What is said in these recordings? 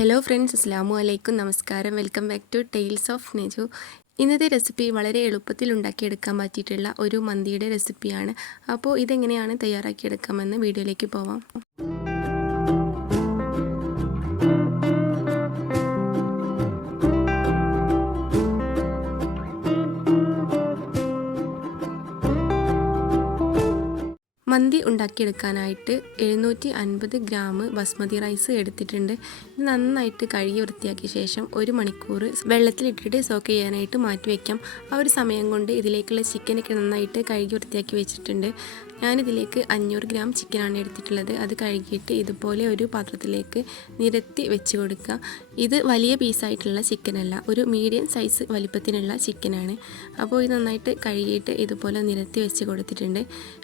Hello friends, അസ്സലാമു അലൈക്കും. നമസ്കാരം. Welcome back to tales of Neju. ഇന്നത്തെ റെസിപ്പി വളരെ എളുപ്പത്തിൽ ഉണ്ടാക്കിയെടുക്കാൻ പറ്റിയിട്ടുള്ള ഒരു മന്തിയുടെ റെസിപ്പിയാണ്. അപ്പോൾ ഇതെങ്ങനെയാണ് തയ്യാറാക്കിയെടുക്കാമെന്ന് വീഡിയോയിലേക്ക് പോവാം. മന്തി ഉണ്ടാക്കിയെടുക്കാനായിട്ട് 750 ഗ്രാം ബസ്മതി റൈസ് എടുത്തിട്ടുണ്ട്. ഇത് നന്നായിട്ട് കഴുകി വൃത്തിയാക്കിയ ശേഷം 1 മണിക്കൂർ വെള്ളത്തിലിട്ടിട്ട് സോക്ക് ചെയ്യാനായിട്ട് മാറ്റി വയ്ക്കാം. ആ ഒരു സമയം കൊണ്ട് ഇതിലേക്കുള്ള ചിക്കനൊക്കെ നന്നായിട്ട് കഴുകി വൃത്തിയാക്കി വെച്ചിട്ടുണ്ട്. ഞാനിതിലേക്ക് 500 ഗ്രാം ചിക്കനാണ് എടുത്തിട്ടുള്ളത്. അത് കഴുകിയിട്ട് ഇതുപോലെ ഒരു പാത്രത്തിലേക്ക് നിരത്തി വെച്ച് കൊടുക്കുക. ഇത് വലിയ പീസായിട്ടുള്ള ചിക്കനല്ല, ഒരു മീഡിയം സൈസ് വലിപ്പത്തിനുള്ള ചിക്കനാണ്. അപ്പോൾ ഇത് നന്നായിട്ട് കഴുകിയിട്ട് ഇതുപോലെ നിരത്തി വെച്ച് കൊടുത്തിട്ടുണ്ട്.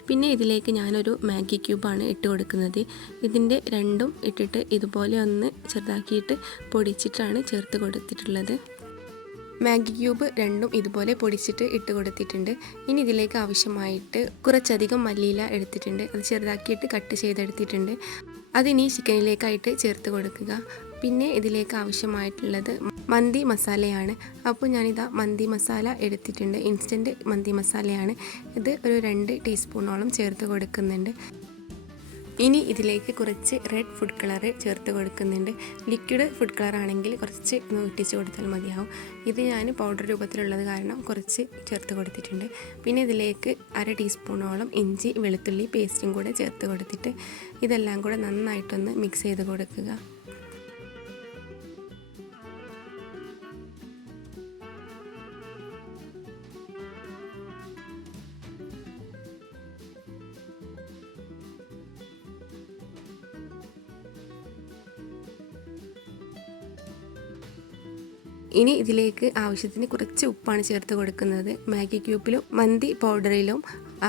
പിന്നെ ഇതിലേക്ക് ഞാനൊരു മാഗി ക്യൂബാണ് ഇട്ട് കൊടുക്കുന്നത്. ഇതിൻ്റെ രണ്ടും ഇട്ടിട്ട് ഇതുപോലെ ഒന്ന് ചെറുതാക്കിയിട്ട് പൊടിച്ചിട്ടാണ് ചേർത്ത് കൊടുത്തിട്ടുള്ളത്. മാഗി ക്യൂബ് രണ്ടും ഇതുപോലെ പൊടിച്ചിട്ട് ഇട്ട് കൊടുത്തിട്ടുണ്ട്. ഇനി ഇതിലേക്ക് ആവശ്യമായിട്ട് കുറച്ചധികം മല്ലിയില എടുത്തിട്ടുണ്ട്. അത് ചെറുതാക്കിയിട്ട് കട്ട് ചെയ്തെടുത്തിട്ടുണ്ട്. അതിനി ചിക്കനിലേക്കായിട്ട് ചേർത്ത് കൊടുക്കുക. പിന്നെ ഇതിലേക്ക് ആവശ്യമായിട്ടുള്ളത് മന്തി മസാലയാണ്. അപ്പോൾ ഞാനിതാ മന്തി മസാല എടുത്തിട്ടുണ്ട്. ഇൻസ്റ്റൻറ്റ് മന്തി മസാലയാണ് ഇത്. ഒരു 2 ടീസ്പൂണോളം ചേർത്ത് കൊടുക്കുന്നുണ്ട്. ഇനി ഇതിലേക്ക് കുറച്ച് റെഡ് ഫുഡ് കളർ ചേർത്ത് കൊടുക്കുന്നുണ്ട്. ലിക്വിഡ് ഫുഡ് കളർ ആണെങ്കിൽ കുറച്ച് ഇട്ടിച്ച് കൊടുത്താൽ മതിയാവും. ഇത് ഞാൻ പൗഡർ രൂപത്തിലുള്ളത് കാരണം കുറച്ച് ചേർത്ത് കൊടുത്തിട്ടുണ്ട്. പിന്നെ ഇതിലേക്ക് 1/2 ടീസ്പൂണോളം ഇഞ്ചി വെളുത്തുള്ളി പേസ്റ്റും കൂടെ ചേർത്ത് കൊടുത്തിട്ട് ഇതെല്ലാം കൂടെ നന്നായിട്ടൊന്ന് മിക്സ് ചെയ്ത് കൊടുക്കുക. ഇനി ഇതിലേക്ക് ആവശ്യത്തിന് കുറച്ച് ഉപ്പാണ് ചേർത്ത് കൊടുക്കുന്നത്. മാഗി ക്യൂബിലും മന്തി പൗഡറിലും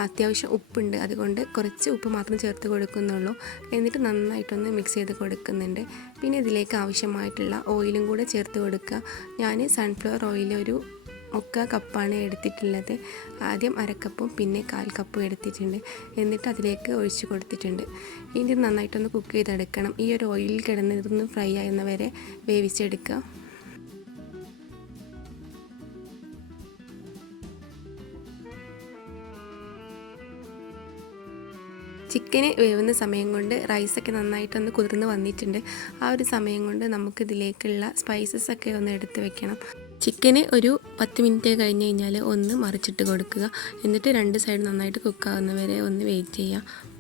അത്യാവശ്യം ഉപ്പുണ്ട്, അതുകൊണ്ട് കുറച്ച് ഉപ്പ് മാത്രം ചേർത്ത് കൊടുക്കുന്നുള്ളൂ. എന്നിട്ട് നന്നായിട്ടൊന്ന് മിക്സ് ചെയ്ത് കൊടുക്കുന്നുണ്ട്. പിന്നെ ഇതിലേക്ക് ആവശ്യമായിട്ടുള്ള ഓയിലും കൂടെ ചേർത്ത് കൊടുക്കുക. ഞാൻ സൺഫ്ലവർ ഓയിൽ ഒരു 1/4 കപ്പാണ് എടുത്തിട്ടുള്ളത്. ആദ്യം 1/2 കപ്പും പിന്നെ 1/4 കപ്പും എടുത്തിട്ടുണ്ട്. എന്നിട്ട് അതിലേക്ക് ഒഴിച്ച് കൊടുത്തിട്ടുണ്ട്. ഇനി നന്നായിട്ടൊന്ന് കുക്ക് ചെയ്തെടുക്കണം. ഈ ഒരു ഓയിലിൽ കിടന്ന് ഇതൊന്ന് ഫ്രൈ ആകുന്നവരെ വേവിച്ചെടുക്കുക. ചിക്കന് വേവുന്ന സമയം കൊണ്ട് റൈസൊക്കെ നന്നായിട്ടൊന്ന് കുതിർന്ന് വന്നിട്ടുണ്ട്. ആ ഒരു സമയം കൊണ്ട് നമുക്കിതിലേക്കുള്ള സ്പൈസസ് ഒക്കെ ഒന്ന് എടുത്ത് വെക്കണം. ചിക്കന് ഒരു 10 മിനിറ്റ് കഴിഞ്ഞ് കഴിഞ്ഞാൽ ഒന്ന് മറിച്ചിട്ട് കൊടുക്കുക. എന്നിട്ട് 2 സൈഡ് നന്നായിട്ട് കുക്കാവുന്നവരെ ഒന്ന് വെയിറ്റ് ചെയ്യുക.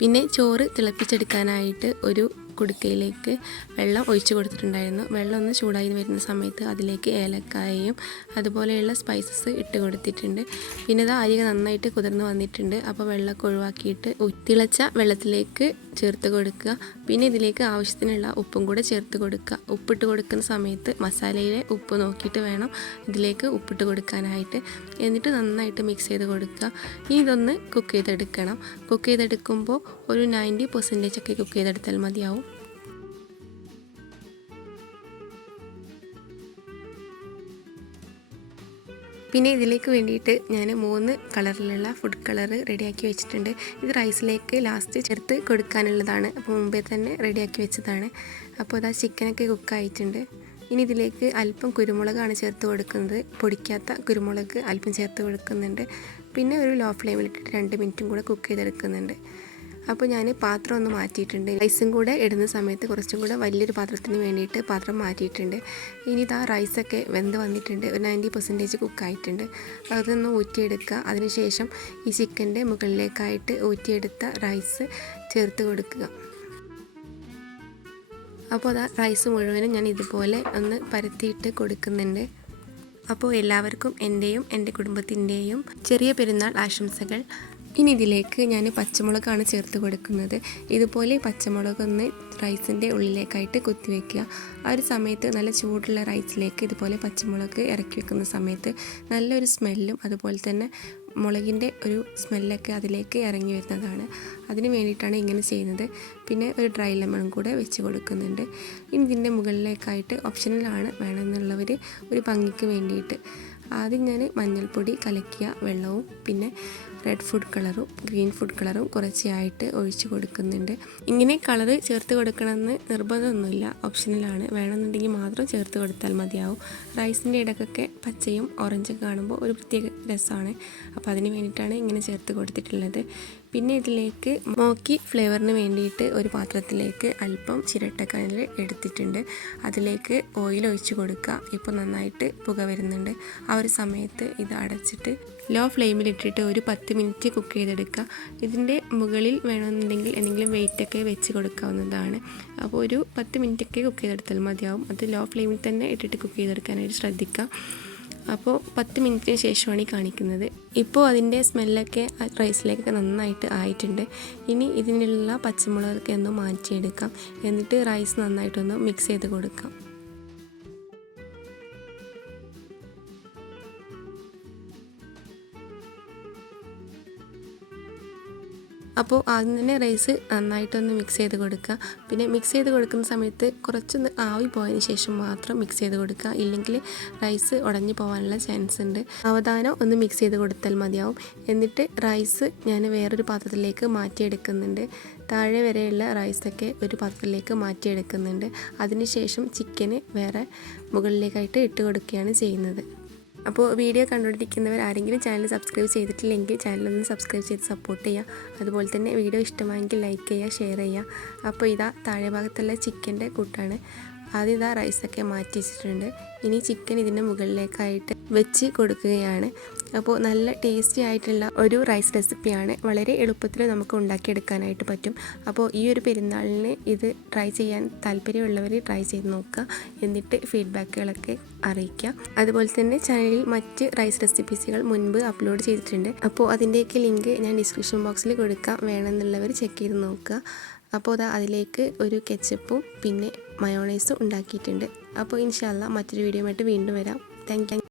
പിന്നെ ചോറ് തിളപ്പിച്ചെടുക്കാനായിട്ട് ഒരു കുടുക്കയിലേക്ക് വെള്ളം ഒഴിച്ച് കൊടുത്തിട്ടുണ്ടായിരുന്നു. വെള്ളം ഒന്ന് ചൂടായി വരുന്ന സമയത്ത് അതിലേക്ക് ഏലക്കായയും അതുപോലെയുള്ള സ്പൈസസ് ഇട്ട് കൊടുത്തിട്ടുണ്ട്. പിന്നെ ഇത് അരി നന്നായിട്ട് കുതിർന്ന് വന്നിട്ടുണ്ട്. അപ്പോൾ വെള്ളമൊക്കെ ഒഴിവാക്കിയിട്ട് തിളച്ച വെള്ളത്തിലേക്ക് ചേർത്ത് കൊടുക്കുക. പിന്നെ ഇതിലേക്ക് ആവശ്യത്തിനുള്ള ഉപ്പും കൂടെ ചേർത്ത് കൊടുക്കുക. ഉപ്പിട്ട് കൊടുക്കുന്ന സമയത്ത് മസാലയിലെ ഉപ്പ് നോക്കിയിട്ട് വേണം ഇതിലേക്ക് ഉപ്പിട്ട് കൊടുക്കാനായിട്ട്. എന്നിട്ട് നന്നായിട്ട് മിക്സ് ചെയ്ത് കൊടുക്കുക. ഇനി ഇതൊന്ന് കുക്ക് ചെയ്തെടുക്കണം. കുക്ക് ചെയ്തെടുക്കുമ്പോൾ ഒരു 90% ഒക്കെ കുക്ക് ചെയ്തെടുത്താൽ മതിയാവും. പിന്നെ ഇതിലേക്ക് വേണ്ടിയിട്ട് ഞാൻ 3 കളറിലുള്ള ഫുഡ് കളർ റെഡിയാക്കി വെച്ചിട്ടുണ്ട്. ഇത് റൈസിലേക്ക് ലാസ്റ്റ് ചേർത്ത് കൊടുക്കാനുള്ളതാണ്. അപ്പോൾ മുമ്പേ തന്നെ റെഡിയാക്കി വെച്ചതാണ്. അപ്പോൾ ഇതാ ചിക്കനൊക്കെ കുക്കായിട്ടുണ്ട്. ഇനി ഇതിലേക്ക് അല്പം കുരുമുളകാണ് ചേർത്ത് കൊടുക്കുന്നത്. പൊടിക്കാത്ത കുരുമുളക് അല്പം ചേർത്ത് കൊടുക്കുന്നുണ്ട്. പിന്നെ ഒരു ലോ ഫ്ലെയിമിലിട്ടിട്ട് 2 മിനിറ്റും കൂടെ കുക്ക് ചെയ്തെടുക്കുന്നുണ്ട്. അപ്പോൾ ഞാൻ പാത്രം ഒന്ന് മാറ്റിയിട്ടുണ്ട്. റൈസും കൂടെ ഇടുന്ന സമയത്ത് കുറച്ചും കൂടെ വലിയൊരു പാത്രത്തിന് വേണ്ടിയിട്ട് പാത്രം മാറ്റിയിട്ടുണ്ട്. ഇനി ഇതാ റൈസൊക്കെ വെന്ത് വന്നിട്ടുണ്ട്. ഒരു 90% കുക്കായിട്ടുണ്ട്. അതൊന്ന് ഊറ്റിയെടുക്കുക. അതിനുശേഷം ഈ ചിക്കൻ്റെ മുകളിലേക്കായിട്ട് ഊറ്റിയെടുത്ത റൈസ് ചേർത്ത് കൊടുക്കുക. അപ്പോൾ അതാ റൈസ് മുഴുവനും ഞാൻ ഇതുപോലെ ഒന്ന് പരത്തിയിട്ട് കൊടുക്കുന്നുണ്ട്. അപ്പോൾ എല്ലാവർക്കും എൻ്റെയും എൻ്റെ കുടുംബത്തിൻ്റെയും ചെറിയ പെരുന്നാൾ ആശംസകൾ. ഇനി ഇതിലേക്ക് ഞാൻ പച്ചമുളകാണ് ചേർത്ത് കൊടുക്കുന്നത്. ഇതുപോലെ പച്ചമുളകൊന്ന് റൈസിൻ്റെ ഉള്ളിലേക്കായിട്ട് കുത്തിവെക്കുക. ആ ഒരു സമയത്ത് നല്ല ചൂടുള്ള റൈസിലേക്ക് ഇതുപോലെ പച്ചമുളക് ഇറക്കി വെക്കുന്ന സമയത്ത് നല്ലൊരു സ്മെല്ലും അതുപോലെ തന്നെ മുളകിൻ്റെ ഒരു സ്മെല്ലൊക്കെ അതിലേക്ക് ഇറങ്ങി വരുന്നതാണ്. അതിന് വേണ്ടിയിട്ടാണ് ഇങ്ങനെ ചെയ്യുന്നത്. പിന്നെ ഒരു ഡ്രൈ ലെമണും കൂടെ വെച്ച് കൊടുക്കുന്നുണ്ട്. ഇനി ഇതിൻ്റെ മുകളിലേക്കായിട്ട് ഓപ്ഷണലാണ്, വേണമെന്നുള്ളവർ ഒരു ഭംഗിക്ക് വേണ്ടിയിട്ട് ആദ്യം ഞാൻ മഞ്ഞൾപ്പൊടി കലക്കിയ വെള്ളവും പിന്നെ റെഡ് ഫുഡ് കളറും ഗ്രീൻ ഫുഡ് കളറും കുറച്ചായിട്ട് ഒഴിച്ച് കൊടുക്കുന്നുണ്ട്. ഇങ്ങനെ കളറ് ചേർത്ത് കൊടുക്കണമെന്ന് നിർബന്ധമൊന്നുമില്ല, ഓപ്ഷണലാണ്. വേണമെന്നുണ്ടെങ്കിൽ മാത്രം ചേർത്ത് കൊടുത്താൽ മതിയാവും. റൈസിൻ്റെ ഇടയ്ക്കൊക്കെ പച്ചയും ഓറഞ്ചൊക്കെ കാണുമ്പോൾ ഒരു പ്രത്യേക രസമാണ്. അപ്പോൾ അതിന് വേണ്ടിയിട്ടാണ് ഇങ്ങനെ ചേർത്ത് കൊടുത്തിട്ടുള്ളത്. പിന്നെ ഇതിലേക്ക് മോക്കി ഫ്ലേവറിന് വേണ്ടിയിട്ട് ഒരു പാത്രത്തിലേക്ക് അല്പം ചിരട്ടക്കനൽ എടുത്തിട്ടുണ്ട്. അതിലേക്ക് ഓയിൽ ഒഴിച്ച് കൊടുക്കുക. ഇപ്പോൾ നന്നായിട്ട് പുക വരുന്നുണ്ട്. ആ ഒരു സമയത്ത് ഇത് അടച്ചിട്ട് ലോ ഫ്ലെയിമിലിട്ടിട്ട് ഒരു 10 മിനിറ്റ് കുക്ക് ചെയ്തെടുക്കുക. ഇതിൻ്റെ മുകളിൽ വേണമെന്നുണ്ടെങ്കിൽ എന്തെങ്കിലും വെയിറ്റൊക്കെ വെച്ച് കൊടുക്കാവുന്നതാണ്. അപ്പോൾ ഒരു 10 മിനിറ്റൊക്കെ കുക്ക് ചെയ്തെടുത്താൽ മതിയാവും. അത് ലോ ഫ്ലെയിമിൽ തന്നെ ഇട്ടിട്ട് കുക്ക് ചെയ്തെടുക്കാനായിട്ട് ശ്രദ്ധിക്കുക. അപ്പോൾ 10 മിനിറ്റിന് ശേഷമാണ് ഈ കാണിക്കുന്നത്. ഇപ്പോൾ അതിൻ്റെ സ്മെല്ലൊക്കെ റൈസിലേക്കൊക്കെ നന്നായിട്ട് ആയിട്ടുണ്ട്. ഇനി ഇതിനുള്ള പച്ചമുളകൊക്കെ ഒന്ന് മാറ്റിയെടുക്കാം. എന്നിട്ട് റൈസ് നന്നായിട്ടൊന്ന് മിക്സ് ചെയ്ത് കൊടുക്കാം. അപ്പോൾ ആദ്യം തന്നെ റൈസ് നന്നായിട്ടൊന്ന് മിക്സ് ചെയ്ത് കൊടുക്കുക. പിന്നെ മിക്സ് ചെയ്ത് കൊടുക്കുന്ന സമയത്ത് കുറച്ചൊന്ന് ആവി പോയതിന് ശേഷം മാത്രം മിക്സ് ചെയ്ത് കൊടുക്കുക. ഇല്ലെങ്കിൽ റൈസ് ഉടഞ്ഞു പോകാനുള്ള ചാൻസ് ഉണ്ട്. സാവധാനം ഒന്ന് മിക്സ് ചെയ്ത് കൊടുത്താൽ മതിയാവും. എന്നിട്ട് റൈസ് ഞാൻ വേറൊരു പാത്രത്തിലേക്ക് മാറ്റിയെടുക്കുന്നുണ്ട്. താഴെ വരെയുള്ള റൈസൊക്കെ ഒരു പാത്രത്തിലേക്ക് മാറ്റിയെടുക്കുന്നുണ്ട്. അതിനുശേഷം ചിക്കന് വേറെ മുകളിലേക്കായിട്ട് ഇട്ട് കൊടുക്കുകയാണ് ചെയ്യുന്നത്. അപ്പോൾ വീഡിയോ കണ്ടുകൊണ്ടിരിക്കുന്നവർ ആരെങ്കിലും ചാനൽ സബ്സ്ക്രൈബ് ചെയ്തിട്ടില്ലെങ്കിൽ ചാനലൊന്ന് സബ്സ്ക്രൈബ് ചെയ്ത് സപ്പോർട്ട് ചെയ്യുക. അതുപോലെ തന്നെ വീഡിയോ ഇഷ്ടമായെങ്കിൽ ലൈക്ക് ചെയ്യുക, ഷെയർ ചെയ്യുക. അപ്പോൾ ഇതാ താഴെ ഭാഗത്തുള്ള ചിക്കൻ്റെ കൂട്ടാണ്. ആദ്യം ഇതാ റൈസൊക്കെ മാറ്റി വെച്ചിട്ടുണ്ട്. ഇനി ചിക്കൻ ഇതിൻ്റെ മുകളിലേക്കായിട്ട് വെച്ച് കൊടുക്കുകയാണ്. അപ്പോൾ നല്ല ടേസ്റ്റി ആയിട്ടുള്ള ഒരു റൈസ് റെസിപ്പിയാണ്. വളരെ എളുപ്പത്തിൽ നമുക്ക് ഉണ്ടാക്കിയെടുക്കാനായിട്ട് പറ്റും. അപ്പോൾ ഈ ഒരു പെരുന്നാളിന് ഇത് ട്രൈ ചെയ്യാൻ താല്പര്യമുള്ളവർ ട്രൈ ചെയ്ത് നോക്കുക. എന്നിട്ട് ഫീഡ്ബാക്കുകളൊക്കെ അറിയിക്കുക. അതുപോലെ തന്നെ ചാനലിൽ മറ്റ് റൈസ് റെസിപ്പീസുകൾ മുൻപ് അപ്ലോഡ് ചെയ്തിട്ടുണ്ട്. അപ്പോൾ അതിൻ്റെയൊക്കെ ലിങ്ക് ഞാൻ ഡിസ്ക്രിപ്ഷൻ ബോക്സിൽ കൊടുക്കാം. വേണമെന്നുള്ളവർ ചെക്ക് ചെയ്ത് നോക്കുക. അപ്പോൾ അതിലേക്ക് ഒരു കെച്ചപ്പും പിന്നെ മയോണൈസും ഉണ്ടാക്കിയിട്ടുണ്ട്. അപ്പോൾ ഇൻഷാ അല്ലാഹ് മറ്റൊരു വീഡിയോ ആയിട്ട് വീണ്ടും വരാം. Thank you.